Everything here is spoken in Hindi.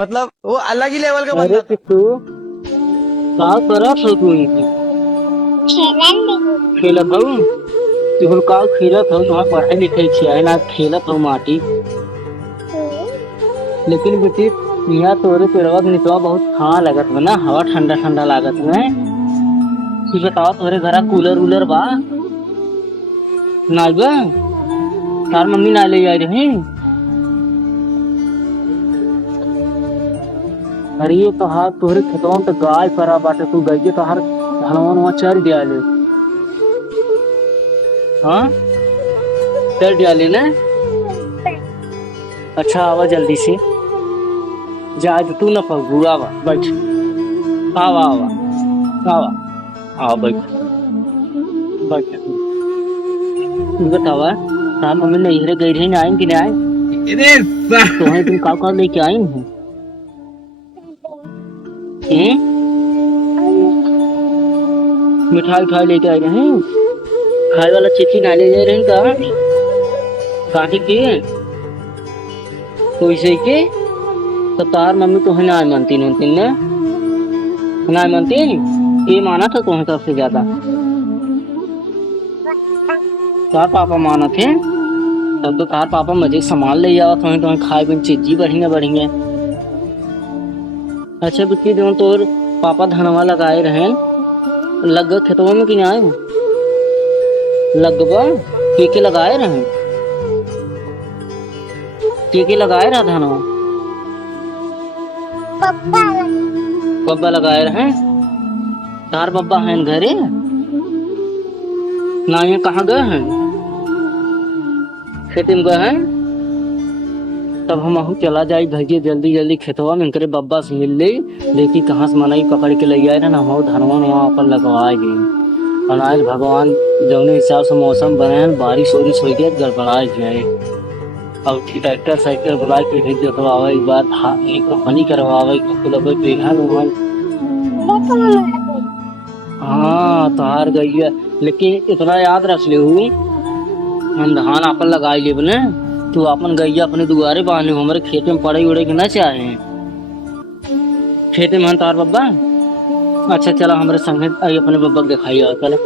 मतलब वो अलग ही लेवल का अरे बंदा था। किट्टू, का करत हो तू इनकी? खेलत हो? तुहन का खेलत हो? तुम्हारे पढ़ाई लिखाई छिया ना, खेलत हो माटी। लेकिन बेटी, यहाँ तोरे पेड़वा के नीचवा बहुत छां लगत बा ना, हवा ठंडा ठंडा लागत में। तू बताओ, तोरे घरा कूलर उलर बा? नाई बा? तार मम्मी ना ले आई रही? अरे ये तोहार तोहरे खेतवा में तो गाय परा बाटे, तू गइये तोहार धनवा वनवा चर दियाले। हाँ, चर दियाले ना। अच्छा, आवा जल्दी से। जा आज तू न पगू, आवा बैठ। आवा आवा आवा। आओ बैठ। बैठ। तू बतावा, तार मम्मी नैहरे गई रही ना, आई कि ना आई? अरे तो वहीं तुम का लेके आई हो? मिठाई उठाई लेके आई रही? खाए वाला चीची ना ले जा रही का? काहे की? तो इसे के तो तार मम्मी तो है ना मानती नहीं ना, ना मानती। ये माना था तुम्हें सबसे ज्यादा, तार पापा माना थे। तब तो तार पापा मजे से सामान ले जावा, तुम्हें तुम्हें खाए बिन चीजी बढ़िया बढ़िया। अच्छा बिक्की, जो तोर पापा धनवा लगाए रहे, लग गए खेतों में कि नहीं आए? लग गवा? के लगाए रहे? के लगाए रहा धनवा? बब्बा लगाए रहे? तार बब्बा हैं घरे ना? ये कहाँ गए हैं? खेती में गए हैं? तब हम अहू चला जाई भैया जल्दी जल्दी खेतवा में, करे बब्बा से मिल ले। लेकिन कहाँ से मनाई पकड़ के ले आए ना, हम धनवा वहाँ पर लगवाए गए। अनाज भगवान जौने हिसाब से मौसम बने हैं, बारिश वारिश हो गया गड़बड़ा जाए। अब ट्रैक्टर साइकिल बुला के भेज जोतवावे, एक बार कंपनी करवावे, मतलब बीघा में। हाँ तो हार गई है। लेकिन इतना याद रख ले, हम धान आपन लगाई लेब ने, तू अपन गैया अपने दुआरे बांध ले, हमारे खेत में पड़े उड़े के ना चाहे। खेत में तार बब्बा। अच्छा चला हमारे संगे आई, अपने बब्बा के दिखाई चले।